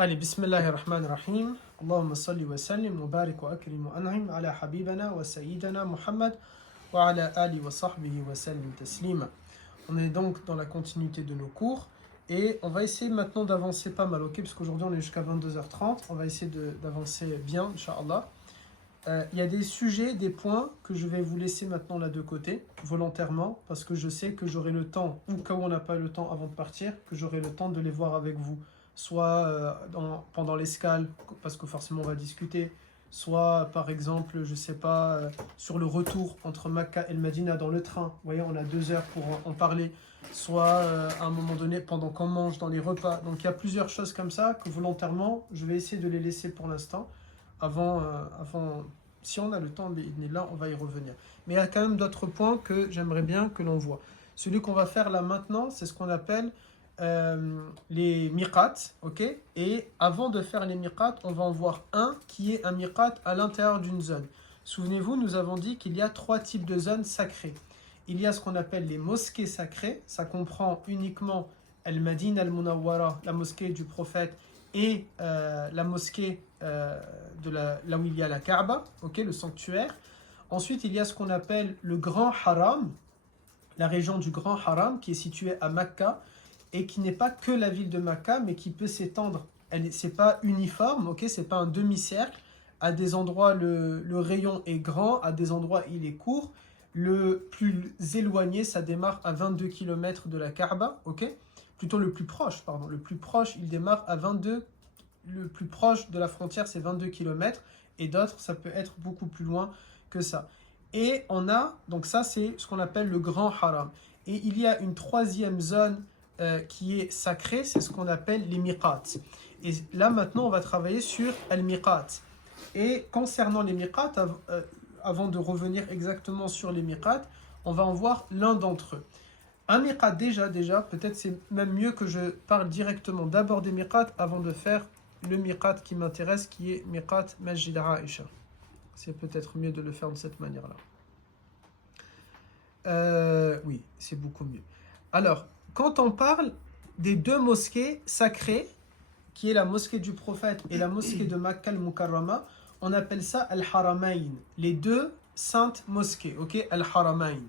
Allez, bismillahirrahmanirrahim. Allahumma salli wa sallim wa barik wa akrim wa an'im ala habibana wa sayyidana Muhammad wa ala ali wa sahbihi wa sallim taslima. On est donc dans la continuité de nos cours et on va essayer maintenant d'avancer pas mal, ok? Parce qu'aujourd'hui on est jusqu'à 22h30. On va essayer d'avancer bien, Inch'Allah. Il y a des sujets, des points que je vais vous laisser maintenant là de côté, volontairement, parce que je sais que j'aurai le temps, ou quand on n'a pas le temps avant de partir, que j'aurai le temps de les voir avec vous. Soit pendant l'escale, parce que forcément on va discuter, soit par exemple, je sais pas, sur le retour entre Makka et le Medina dans le train, vous voyez, on a 2 heures pour en parler, soit à un moment donné pendant qu'on mange dans les repas. Donc il y a plusieurs choses comme ça que volontairement, je vais essayer de les laisser pour l'instant, avant, si on a le temps, là on va y revenir. Mais il y a quand même d'autres points que j'aimerais bien que l'on voit. Celui qu'on va faire là maintenant, c'est ce qu'on appelle les miqats, ok? Et avant de faire les miqats, on va en voir un qui est un miqat à l'intérieur d'une zone. Souvenez-vous, nous avons dit qu'il y a 3 types de zones sacrées. Il y a ce qu'on appelle les mosquées sacrées, ça comprend uniquement Al-Madina Al-Munawwara, la mosquée du prophète, et la mosquée là où il y a la Kaaba, ok, le sanctuaire. Ensuite, il y a ce qu'on appelle le Grand Haram, la région du Grand Haram qui est située à Makka, et qui n'est pas que la ville de Makka, mais qui peut s'étendre. C'est pas uniforme, ok, c'est pas un demi-cercle. À des endroits, le rayon est grand, à des endroits, il est court. Le plus éloigné, ça démarre à 22 km de la Kaaba, ok. Plutôt le plus proche, pardon. Le plus proche, il démarre à 22. Le plus proche de la frontière, c'est 22 km. Et d'autres, ça peut être beaucoup plus loin que ça. Et on a, donc ça, c'est ce qu'on appelle le Grand Haram. Et il y a une 3e zone qui est sacré, c'est ce qu'on appelle les miqats. Et là maintenant on va travailler sur al-miqat. Et concernant les miqats, avant de revenir exactement sur les miqats, on va en voir l'un d'entre eux. Un miqat déjà, peut-être c'est même mieux que je parle directement d'abord des miqats avant de faire le miqat qui m'intéresse, qui est miqat Masjid Aïcha. C'est peut-être mieux de le faire de cette manière-là. Oui, c'est beaucoup mieux. Alors, quand on parle des 2 mosquées sacrées, qui est la mosquée du prophète et la mosquée de Makka al-Mukarrama, on appelle ça al-Haramayn, les 2 saintes mosquées, ok, al-Haramayn.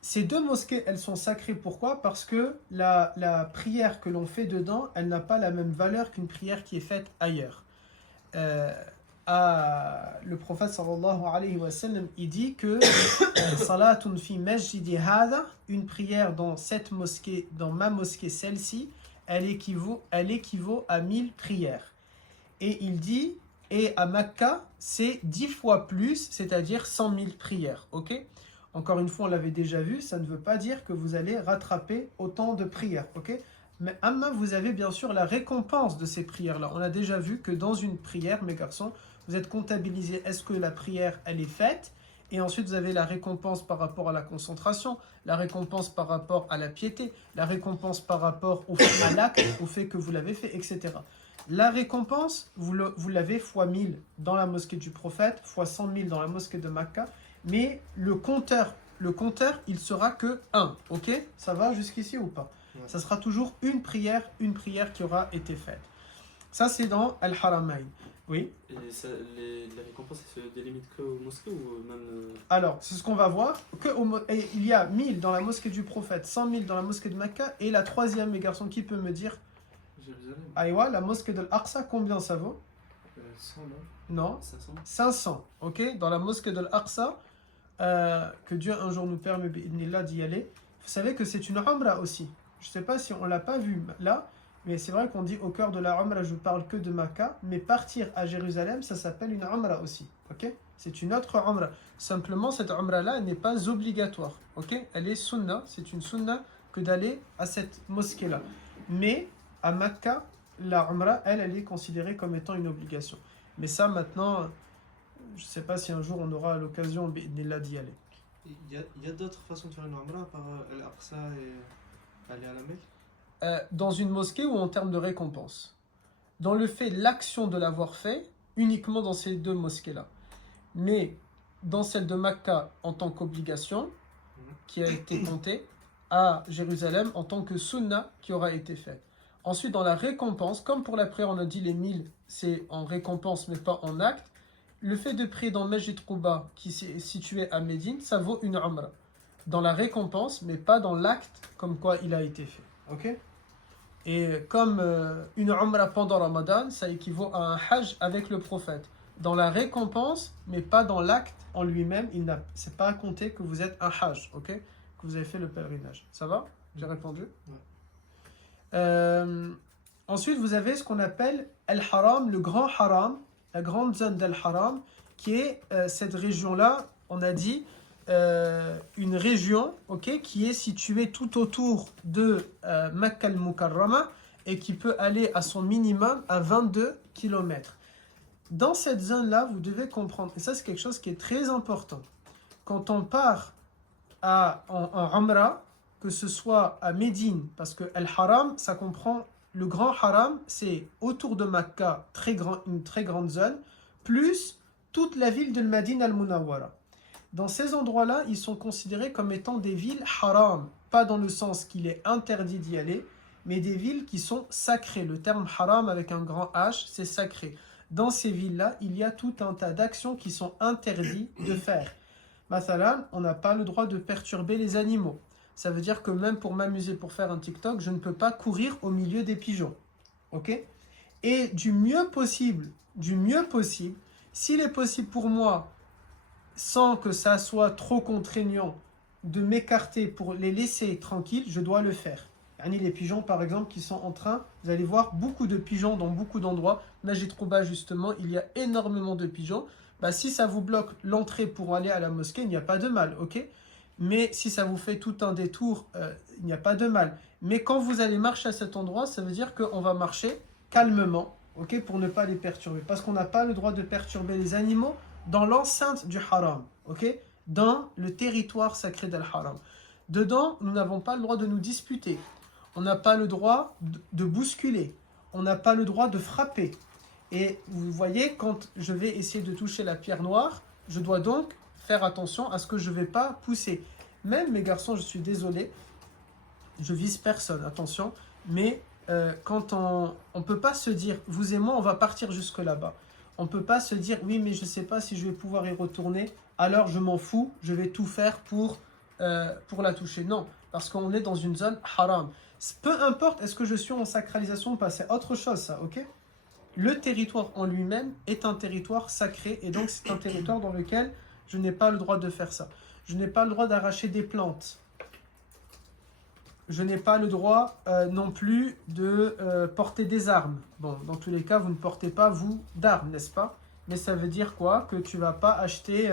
Ces 2 mosquées, elles sont sacrées, pourquoi? Parce que la prière que l'on fait dedans, elle n'a pas la même valeur qu'une prière qui est faite ailleurs. Le prophète sallallahu alayhi wa sallam, il dit que salatun fi masjidi hadha, une prière dans cette mosquée, dans ma mosquée, celle-ci, elle équivaut à 1000 prières. Et il dit, et à Makka, c'est 10 fois plus, c'est-à-dire 100 000 prières, ok? Encore une fois, on l'avait déjà vu, ça ne veut pas dire que vous allez rattraper autant de prières, ok? Mais amma, vous avez bien sûr la récompense de ces prières-là. On a déjà vu que dans une prière, mes garçons, vous êtes comptabilisé, est-ce que la prière, elle est faite? Et ensuite, vous avez la récompense par rapport à la concentration, la récompense par rapport à la piété, la récompense par rapport à l'acte, au fait que vous l'avez fait, etc. La récompense, vous l'avez fois 1000 dans la mosquée du prophète, fois 100 000 dans la mosquée de Makka, mais le compteur, il sera que 1, ok? Ça va jusqu'ici ou pas? Ouais. Ça sera toujours une prière qui aura été faite. Ça, c'est dans Al-Haramayn. Oui. Et ça, les récompenses, elles se délimitent qu'aux mosquées ou même... Alors, c'est ce qu'on va voir. Il y a 1000 dans la mosquée du prophète, 100 000 dans la mosquée de Makka, et la 3e, mes garçons, qui peut me dire? Jérusalem. Aïwa, la mosquée de l'Aqsa, combien ça vaut? 100, non 500. 500, ok? Dans la mosquée de l'Aqsa, que Dieu un jour nous permet d'y aller. Vous savez que c'est une umrah aussi. Je ne sais pas si on ne l'a pas vu là, mais c'est vrai qu'on dit au cœur de la umrah, je parle que de Makka, mais partir à Jérusalem, ça s'appelle une umrah aussi, ok? C'est une autre umrah. Simplement, cette umrah-là n'est pas obligatoire, ok? Elle est sunna, c'est une sunna que d'aller à cette mosquée-là. Mais à Makka, la umrah, elle est considérée comme étant une obligation. Mais ça, maintenant, je ne sais pas si un jour on aura l'occasion d'y aller. Il y a d'autres façons de faire une umrah par Al-Aqsa et aller à la Mecque? Dans une mosquée ou en termes de récompense? Dans le fait, l'action de l'avoir fait, uniquement dans ces 2 mosquées-là. Mais dans celle de Makka en tant qu'obligation, qui a été comptée, à Jérusalem en tant que sunna qui aura été faite. Ensuite, dans la récompense, comme pour la prière, on a dit les 1000, c'est en récompense, mais pas en acte. Le fait de prier dans Masjid Quba, qui est situé à Médine, ça vaut une Umrah. Dans la récompense, mais pas dans l'acte comme quoi il a été fait. Ok? Et comme une Umrah pendant Ramadan, ça équivaut à un Hajj avec le prophète. Dans la récompense, mais pas dans l'acte en lui-même, c'est pas à compter que vous êtes un Hajj, ok? Que vous avez fait le pèlerinage. Ça va? J'ai répondu? Ouais. Ensuite, vous avez ce qu'on appelle Al-Haram, le grand Haram, la grande zone d'Al-Haram, qui est cette région-là, on a dit, une région qui est située tout autour de Makkah al-Mukarrama et qui peut aller à son minimum à 22 km. Dans cette zone-là, vous devez comprendre, et ça c'est quelque chose qui est très important, quand on part en Umrah, que ce soit à Médine, parce que Al-Haram, ça comprend le grand Haram, c'est autour de Makkah, une très grande zone, plus toute la ville de Médine al-Munawwara. Dans ces endroits-là, ils sont considérés comme étant des villes haram, pas dans le sens qu'il est interdit d'y aller, mais des villes qui sont sacrées. Le terme haram avec un grand H, c'est sacré. Dans ces villes-là, il y a tout un tas d'actions qui sont interdites de faire. Mathalan, on n'a pas le droit de perturber les animaux. Ça veut dire que même pour m'amuser, pour faire un TikTok, je ne peux pas courir au milieu des pigeons. Ok? Et du mieux possible, s'il est possible pour moi, sans que ça soit trop contraignant, de m'écarter pour les laisser tranquilles, je dois le faire. Les pigeons, par exemple, qui sont en train, vous allez voir beaucoup de pigeons dans beaucoup d'endroits. Masjid Quba, justement, il y a énormément de pigeons. Si ça vous bloque l'entrée pour aller à la mosquée, il n'y a pas de mal, ok? Mais si ça vous fait tout un détour, il n'y a pas de mal. Mais quand vous allez marcher à cet endroit, ça veut dire qu'on va marcher calmement, ok, pour ne pas les perturber. Parce qu'on n'a pas le droit de perturber les animaux dans l'enceinte du haram, ok, dans le territoire sacré d'Al-Haram. Dedans, nous n'avons pas le droit de nous disputer. On n'a pas le droit de bousculer. On n'a pas le droit de frapper. Et vous voyez, quand je vais essayer de toucher la pierre noire, je dois donc faire attention à ce que je ne vais pas pousser. Même mes garçons, je suis désolé, je vise personne, attention, mais quand on ne peut pas se dire, vous et moi, on va partir jusque là-bas. On ne peut pas se dire, oui, mais je ne sais pas si je vais pouvoir y retourner, alors je m'en fous, je vais tout faire pour la toucher. Non, parce qu'on est dans une zone haram. Peu importe est-ce que je suis en sacralisation ou pas, c'est autre chose ça, ok? Le territoire en lui-même est un territoire sacré et donc c'est un territoire dans lequel je n'ai pas le droit de faire ça. Je n'ai pas le droit d'arracher des plantes. Je n'ai pas le droit non plus de porter des armes. Bon, dans tous les cas, vous ne portez pas, vous, d'armes, n'est-ce pas? Mais ça veut dire quoi? Que tu ne vas pas acheter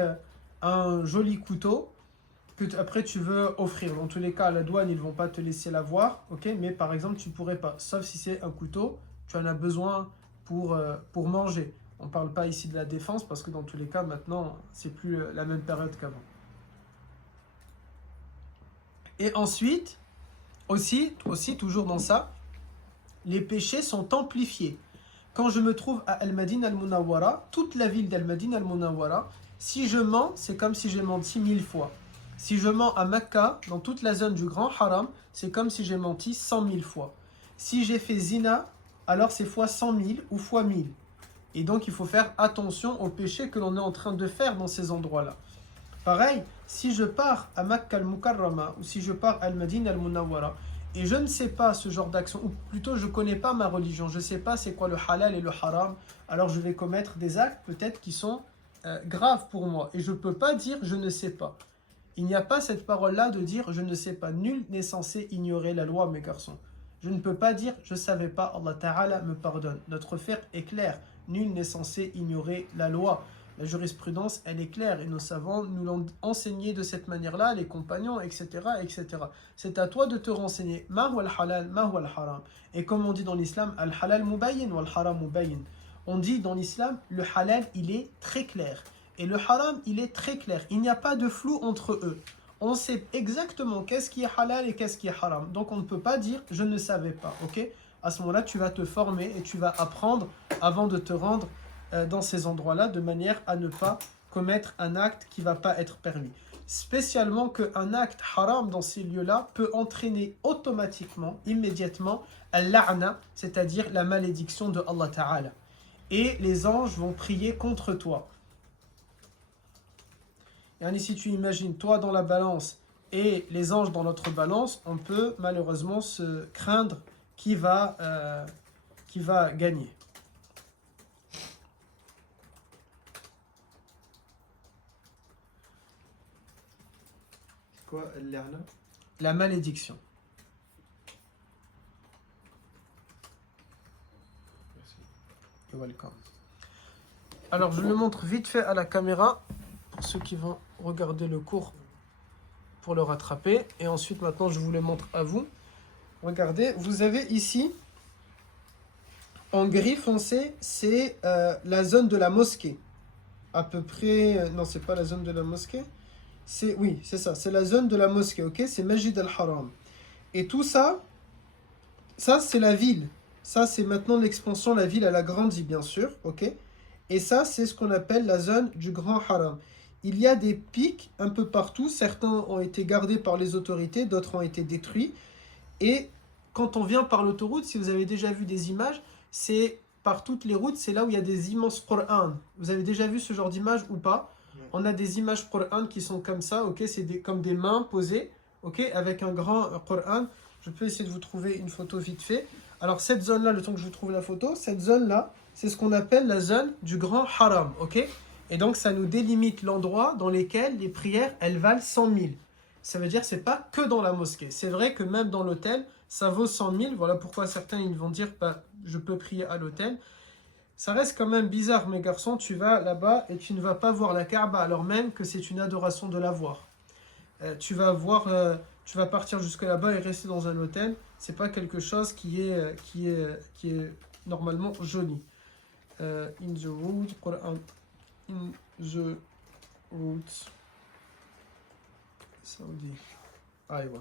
un joli couteau que après tu veux offrir. Dans tous les cas, à la douane, ils ne vont pas te laisser l'avoir, ok? Mais par exemple, tu ne pourrais pas. Sauf si c'est un couteau, tu en as besoin pour manger. On ne parle pas ici de la défense parce que dans tous les cas, maintenant, c'est plus la même période qu'avant. Et ensuite, aussi, toujours dans ça, les péchés sont amplifiés. Quand je me trouve à Al-Madin al-Munawwara, toute la ville d'Al-Madin al-Munawwara, si je mens, c'est comme si j'ai menti 1000 fois. Si je mens à Mecca, dans toute la zone du Grand Haram, c'est comme si j'ai menti 100 000 fois. Si j'ai fait zina, alors c'est fois 100 000 ou fois 1000. Et donc il faut faire attention aux péchés que l'on est en train de faire dans ces endroits-là. Pareil, si je pars à Makkah al-Mukarrama ou si je pars à Al-Madin al-Munawwara et je ne sais pas ce genre d'action, ou plutôt je ne connais pas ma religion, je ne sais pas c'est quoi le halal et le haram, alors je vais commettre des actes peut-être qui sont graves pour moi. Et je ne peux pas dire je ne sais pas. Il n'y a pas cette parole-là de dire je ne sais pas. Nul n'est censé ignorer la loi, mes garçons. Je ne peux pas dire je ne savais pas, Allah Ta'ala me pardonne. Notre fait est clair. Nul n'est censé ignorer la loi. La jurisprudence, elle est claire et nos savants nous l'ont enseigné de cette manière-là, les compagnons, etc., etc. C'est à toi de te renseigner. Ma huwa al-halal, ma huwa al-haram. Et comme on dit dans l'islam, al-halal mubayyin wa al-haram mubayyin. On dit dans l'islam, le halal, il est très clair. Et le haram, il est très clair. Il n'y a pas de flou entre eux. On sait exactement qu'est-ce qui est halal et qu'est-ce qui est haram. Donc on ne peut pas dire, je ne savais pas, ok? À ce moment-là, tu vas te former et tu vas apprendre avant de te rendre dans ces endroits-là, de manière à ne pas commettre un acte qui ne va pas être permis. spécialement qu'un acte haram dans ces lieux-là peut entraîner automatiquement, immédiatement, al-la'na, c'est-à-dire la malédiction de Allah Ta'ala. Et les anges vont prier contre toi. Et si tu imagines toi dans la balance et les anges dans notre balance, on peut malheureusement se craindre qui va gagner. Quoi, al-la'na? La malédiction. Merci. You're welcome. Alors je le montre vite fait à la caméra pour ceux qui vont regarder le cours pour le rattraper. Et ensuite maintenant je vous le montre à vous. Regardez, vous avez ici en gris foncé, c'est la zone de la mosquée. À peu près, non c'est pas la zone de la mosquée. Oui, c'est ça, c'est la zone de la mosquée, ok? C'est Masjid al-Haram. Et tout ça, c'est la ville. Ça, c'est maintenant l'expansion, la ville, elle a grandi, bien sûr, ok? Et ça, c'est ce qu'on appelle la zone du Grand Haram. Il y a des pics un peu partout. Certains ont été gardés par les autorités, d'autres ont été détruits. Et quand on vient par l'autoroute, si vous avez déjà vu des images, c'est par toutes les routes, c'est là où il y a des immenses Qur'an. Vous avez déjà vu ce genre d'image ou pas? On a des images Qur'an qui sont comme ça, ok? C'est comme des mains posées, ok? Avec un grand Qur'an. Je peux essayer de vous trouver une photo vite fait. Alors cette zone-là, le temps que je vous trouve la photo, cette zone-là, c'est ce qu'on appelle la zone du Grand Haram, ok? Et donc ça nous délimite l'endroit dans lequel les prières, elles valent 100 000. Ça veut dire que ce n'est pas que dans la mosquée. C'est vrai que même dans l'hôtel, ça vaut 100 000. Voilà pourquoi certains ils vont dire bah, je peux prier à l'hôtel. Ça reste quand même bizarre, mes garçons. Tu vas là-bas et tu ne vas pas voir la Kaaba alors même que c'est une adoration de la voir. Tu vas partir jusque là-bas et rester dans un hôtel. C'est pas quelque chose qui est normalement joli. In the road, Quran. In the roads. Saudi. Aïwa.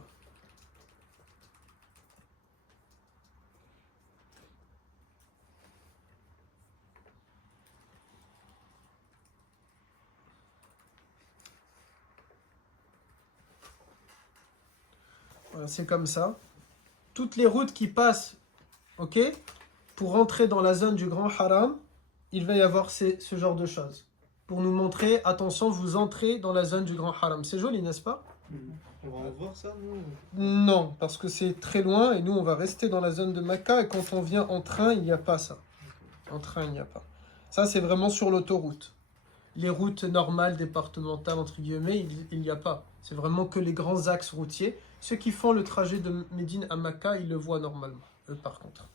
Voilà, c'est comme ça. Toutes les routes qui passent, ok, pour rentrer dans la zone du Grand Haram, il va y avoir ce genre de choses. Pour nous montrer, attention, vous entrez dans la zone du Grand Haram. C'est joli, n'est-ce pas? On va en voir ça, nous? Non, parce que c'est très loin et nous, on va rester dans la zone de Mecca. Et quand on vient en train, il n'y a pas ça. En train, il n'y a pas. Ça, c'est vraiment sur l'autoroute. Les routes normales, départementales, entre guillemets, il n'y a pas. C'est vraiment que les grands axes routiers. Ceux qui font le trajet de Médine à Mecca, ils le voient normalement, eux par contre.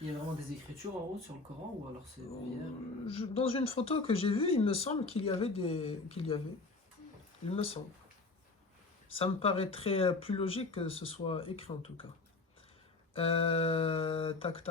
Il y a vraiment des écritures en haut sur le Coran ou alors c'est prière? Dans une photo que j'ai vue, il me semble qu'il y avait Il me semble. Ça me paraîtrait plus logique que ce soit écrit en tout cas. Tac.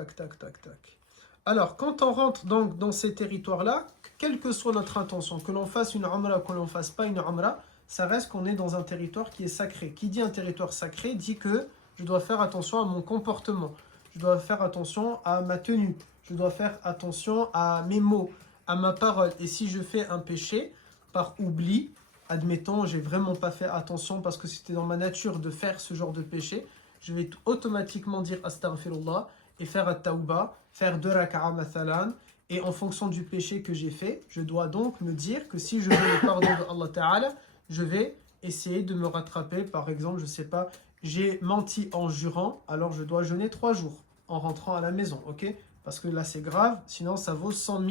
Alors, quand on rentre donc dans ces territoires-là, quelle que soit notre intention, que l'on fasse une umrah ou que l'on ne fasse pas une umrah, ça reste qu'on est dans un territoire qui est sacré. Qui dit un territoire sacré dit que je dois faire attention à mon comportement, je dois faire attention à ma tenue, je dois faire attention à mes mots, à ma parole. Et si je fais un péché par oubli, admettons, j'ai vraiment pas fait attention parce que c'était dans ma nature de faire ce genre de péché, je vais automatiquement dire astaghfirullah et faire at-tawba, faire 2 raka'a mathalan, et en fonction du péché que j'ai fait, je dois donc me dire que si je veux le pardon de Allah Ta'ala, je vais essayer de me rattraper. Par exemple, je sais pas, j'ai menti en jurant, alors je dois jeûner 3 jours en rentrant à la maison, ok? Parce que là c'est grave, sinon ça vaut 100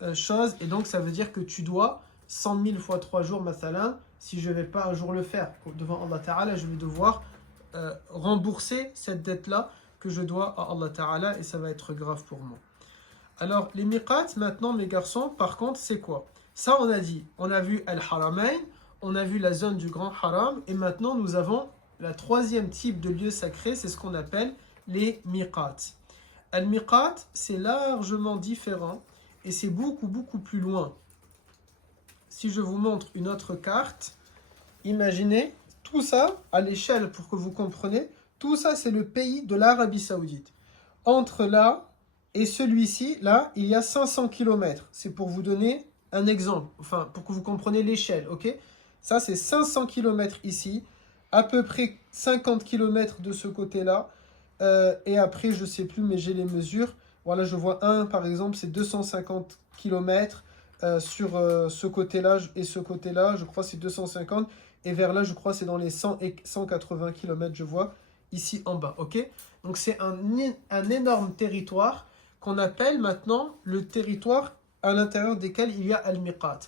000 choses, et donc ça veut dire que tu dois 100 000 fois 3 jours, mathalan. Si je ne vais pas un jour le faire devant Allah Ta'ala, je vais devoir rembourser cette dette-là que je dois à Allah Ta'ala, et ça va être grave pour moi. Alors, les miqats, maintenant, mes garçons, par contre, c'est quoi? Ça, on a dit, on a vu Al-Haramain, on a vu la zone du Grand Haram, et maintenant, nous avons la 3e type de lieu sacré, c'est ce qu'on appelle les miqats. Al-miqat, c'est largement différent, et c'est beaucoup plus loin. Si je vous montre une autre carte, imaginez tout ça à l'échelle pour que vous compreniez. Tout ça, c'est le pays de l'Arabie Saoudite. Entre là et celui-ci, là, il y a 500 km. C'est pour vous donner un exemple, enfin, pour que vous compreniez l'échelle, ok? Ça, c'est 500 km ici, à peu près 50 km de ce côté-là. Et après, je ne sais plus, mais j'ai les mesures. Voilà, je vois un, par exemple, c'est 250 km sur ce côté-là et ce côté-là. Je crois que c'est 250. Et vers là, je crois que c'est dans les 100 et 180 km, je vois, ici en bas. Ok? Donc, c'est un énorme territoire qu'on appelle maintenant le territoire à l'intérieur desquels il y a Al-Miqat.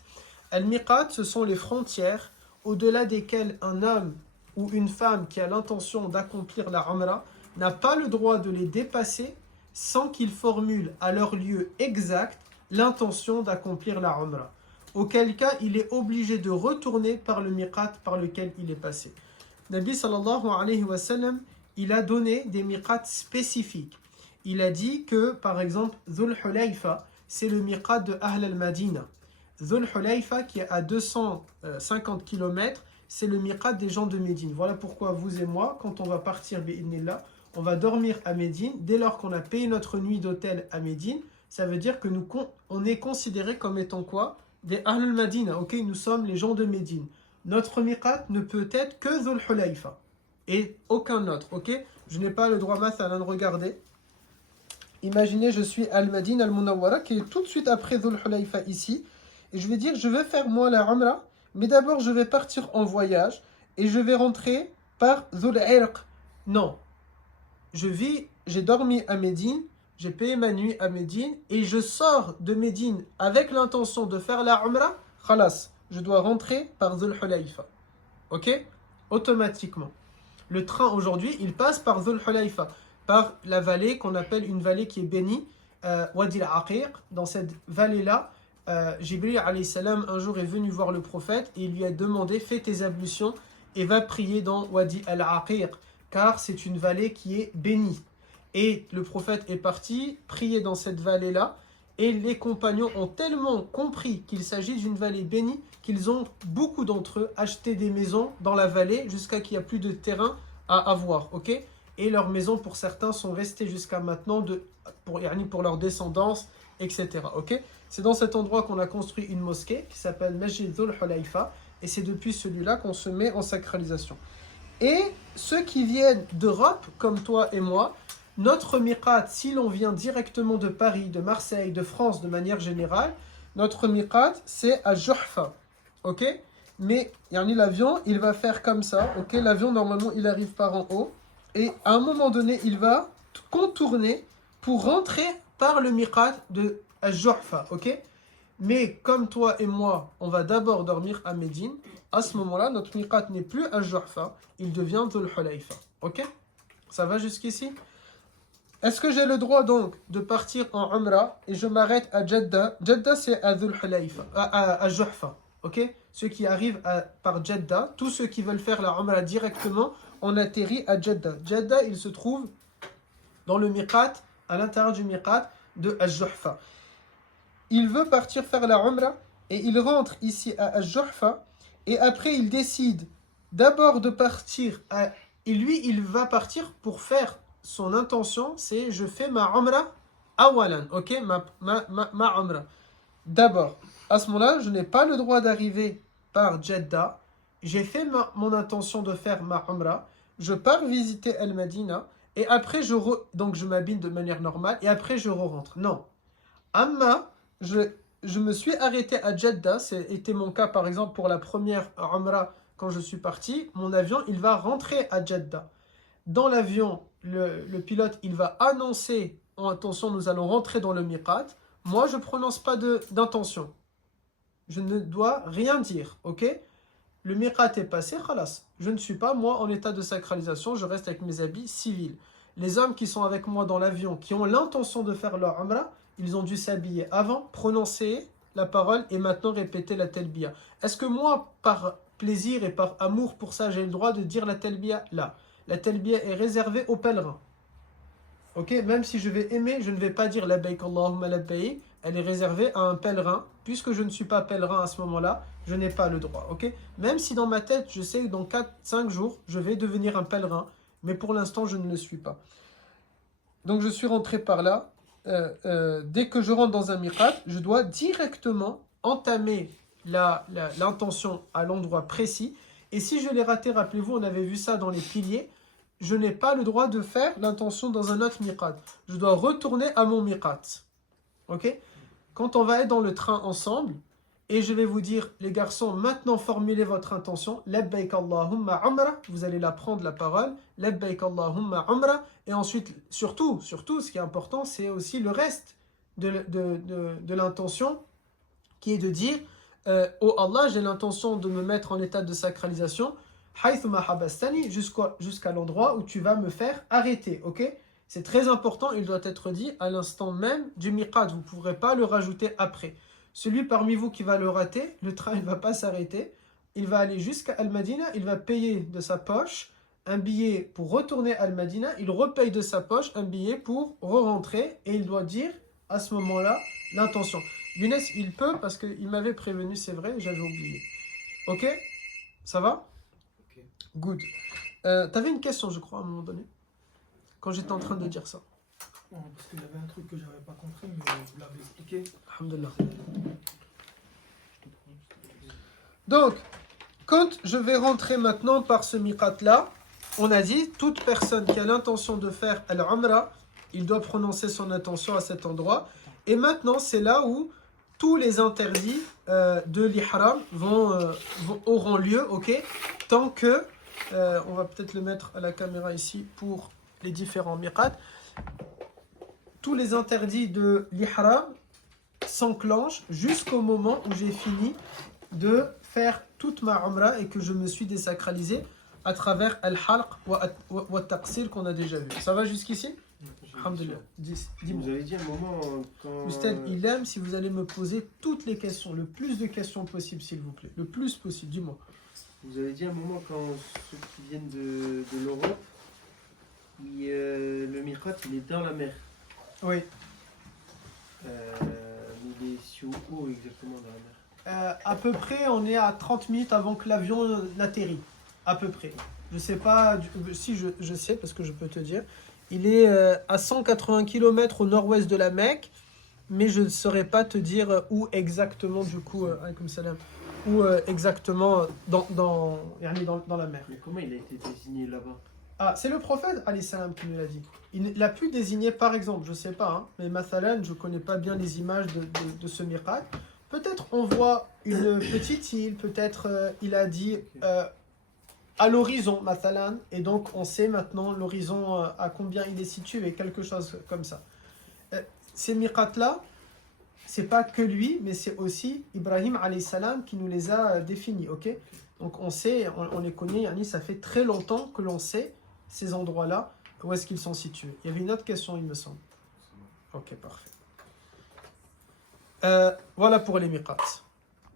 Al-Miqat, ce sont les frontières au-delà desquelles un homme ou une femme qui a l'intention d'accomplir la Umrah n'a pas le droit de les dépasser sans qu'ils formulent à leur lieu exact l'intention d'accomplir la Umrah. Auquel cas, il est obligé de retourner par le miqat par lequel il est passé. Nabi sallallahu alayhi wa sallam, il a donné des miqats spécifiques. Il a dit que, par exemple, Dhul Hulayfa, c'est le miqat de Ahl al-Madina. Dhul Hulayfa, qui est à 250 km, c'est le miqat des gens de Médine. Voilà pourquoi vous et moi, quand on va partir, bi'idnillah, on va dormir à Médine. Dès lors qu'on a payé notre nuit d'hôtel à Médine, ça veut dire que on est considéré comme étant quoi? Des Ahl al-Madina. Ok, nous sommes les gens de Médine. Notre miqat ne peut être que Dhul Hulayfa et aucun autre. Ok, je n'ai pas le droit mathalan de regarder. Imaginez, je suis Al-Madine Al-Munawwara, qui est tout de suite après Dhul Hulayfa ici. Et je vais dire, je vais faire moi la Umrah, mais d'abord je vais partir en voyage et je vais rentrer par Dhul Irq. Non. J'ai dormi à Médine, j'ai payé ma nuit à Médine et je sors de Médine avec l'intention de faire la Umrah. Khalas, je dois rentrer par Dhul Hulayfa. Ok? Automatiquement. Le train aujourd'hui, il passe par Dhul Hulayfa, par la vallée qu'on appelle une vallée qui est bénie, Wadi al-Aqiq. Dans cette vallée-là, Jibril alayhi salam un jour est venu voir le prophète et il lui a demandé, fais tes ablutions et va prier dans Wadi al-Aqiq, car c'est une vallée qui est bénie. Et le prophète est parti prier dans cette vallée-là, et les compagnons ont tellement compris qu'il s'agit d'une vallée bénie qu'ils ont, beaucoup d'entre eux, acheté des maisons dans la vallée jusqu'à qu'il n'y a plus de terrain à avoir. Ok? Et leurs maisons, pour certains, sont restées jusqu'à maintenant pour leur descendance, etc. Ok? C'est dans cet endroit qu'on a construit une mosquée qui s'appelle Masjid Dhul Hulayfa, et c'est depuis celui-là qu'on se met en sacralisation. Et ceux qui viennent d'Europe, comme toi et moi, notre miqat, si l'on vient directement de Paris, de Marseille, de France de manière générale, notre miqat, c'est à Juhfa. Ok? Mais l'avion, il va faire comme ça. Ok? L'avion, normalement, il arrive par en haut. Et à un moment donné, il va contourner pour rentrer par le miqat de Juhfa. Ok? Mais comme toi et moi, on va d'abord dormir à Médine, à ce moment-là, notre miqat n'est plus à Juhfa, il devient Dhul Hulayfa. Ok? Ça va jusqu'ici? Est-ce que j'ai le droit donc de partir en Umrah et je m'arrête à Jeddah? Jeddah, c'est à Dhul Hulayfa, à Juhfa. Ok? Ceux qui arrivent par Jeddah, tous ceux qui veulent faire la Umrah directement, on atterrit à Jeddah. Jeddah, il se trouve dans le miqat, à l'intérieur du miqat de Al-Juhfa. Il veut partir faire la Umrah et il rentre ici à Al-Juhfa et après il décide d'abord de partir et lui il va partir pour faire son intention, c'est je fais ma Umrah awalan, ok, ma Umrah. D'abord, à ce moment-là, je n'ai pas le droit d'arriver par Jeddah. J'ai fait mon intention de faire ma Umrah. Je pars visiter Al-Madina et après donc je m'habille de manière normale et après je rentre. Non. Amma, je me suis arrêté à Jeddah. C'était mon cas par exemple pour la première Umrah quand je suis parti. Mon avion, il va rentrer à Jeddah. Dans l'avion, le pilote, il va annoncer attention, nous allons rentrer dans le miqat. Moi, je ne prononce pas d'intention. Je ne dois rien dire, ok? Le miqat est passé, khalas. Je ne suis pas, moi, en état de sacralisation. Je reste avec mes habits civils. Les hommes qui sont avec moi dans l'avion, qui ont l'intention de faire leur umrah, ils ont dû s'habiller avant, prononcer la parole et maintenant répéter la talbiya. Est-ce que moi, par plaisir et par amour pour ça, j'ai le droit de dire la talbiya? Là. La talbiya est réservée aux pèlerins. Ok, même si je vais aimer, je ne vais pas dire labbaik Allahumma labbaik. Elle est réservée à un pèlerin. Puisque je ne suis pas pèlerin à ce moment-là, je n'ai pas le droit. Ok, même si dans ma tête, je sais que dans 4-5 jours, je vais devenir un pèlerin. Mais pour l'instant, je ne le suis pas. Donc je suis rentré par là. Dès que je rentre dans un miqat, je dois directement entamer l'intention à l'endroit précis. Et si je l'ai raté, rappelez-vous, on avait vu ça dans les piliers, je n'ai pas le droit de faire l'intention dans un autre miqat. Je dois retourner à mon miqat. Ok? Quand on va être dans le train ensemble, et je vais vous dire, les garçons, maintenant formulez votre intention. Labbaik Allahumma umra. Vous allez la prendre la parole. Labbaik Allahumma umra. Et ensuite, surtout, ce qui est important, c'est aussi le reste de l'intention, qui est de dire, oh Allah, j'ai l'intention de me mettre en état de sacralisation. Haythuma habastani, jusqu'à l'endroit où tu vas me faire arrêter. Ok? C'est très important, il doit être dit à l'instant même du miqat. Vous ne pourrez pas le rajouter après. Celui parmi vous qui va le rater, le train ne va pas s'arrêter. Il va aller jusqu'à Al-Madina, il va payer de sa poche un billet pour retourner à Al-Madina. Il repaye de sa poche un billet pour re-rentrer et il doit dire à ce moment-là l'intention. Younes, il peut parce qu'il m'avait prévenu, c'est vrai, j'avais oublié. Ok? Ça va? Ok. Good. T'avais une question, je crois, à un moment donné, quand j'étais en train de dire ça. Non, parce qu'il y avait un truc que j'avais pas compris, mais vous l'avez expliqué. Alhamdulillah. Donc, quand je vais rentrer maintenant par ce miqat-là, on a dit, toute personne qui a l'intention de faire al-umra, il doit prononcer son intention à cet endroit. Et maintenant, c'est là où tous les interdits de l'ihram auront lieu, ok? Tant que, on va peut-être le mettre à la caméra ici pour les différents miqats. Tous les interdits de l'ihram s'enclenchent jusqu'au moment où j'ai fini de faire toute ma umrah et que je me suis désacralisé à travers al-halq wa taqsir qu'on a déjà vu. Ça va jusqu'ici? Alhamdulillah. Dis-moi. Vous avez dit à un moment quand... Oustad, il aime si vous allez me poser toutes les questions, le plus de questions possible s'il vous plaît. Le plus possible, dis-moi. Vous avez dit à un moment quand ceux qui viennent de l'Europe, le miqat il est dans la mer. Oui. Mais il est sur où exactement dans la mer? À peu près, on est à 30 minutes avant que l'avion n'atterrit. À peu près. Je sais pas, si je sais parce que je peux te dire. Il est à 180 km au nord-ouest de la Mecque, mais je ne saurais pas te dire où exactement, du coup, alaykoum salam, où exactement dans la mer. Mais comment il a été désigné là-bas? Ah, c'est le prophète, alayhi salam, qui nous l'a dit. Il a pu désigner, par exemple, je ne sais pas, hein, mais mathalan, je ne connais pas bien les images de ce miracle. Peut-être on voit une petite île, peut-être il a dit à l'horizon, mathalan, et donc on sait maintenant l'horizon à combien il est situé, quelque chose comme ça. Ces miracles-là, c'est pas que lui, mais c'est aussi Ibrahim alayhi salam qui nous les a définis, ok? Donc on sait, on les connaît, yani ça fait très longtemps que l'on sait ces endroits-là, où est-ce qu'ils sont situés. Il y avait une autre question, il me semble. Ok, parfait. Voilà pour les miqats.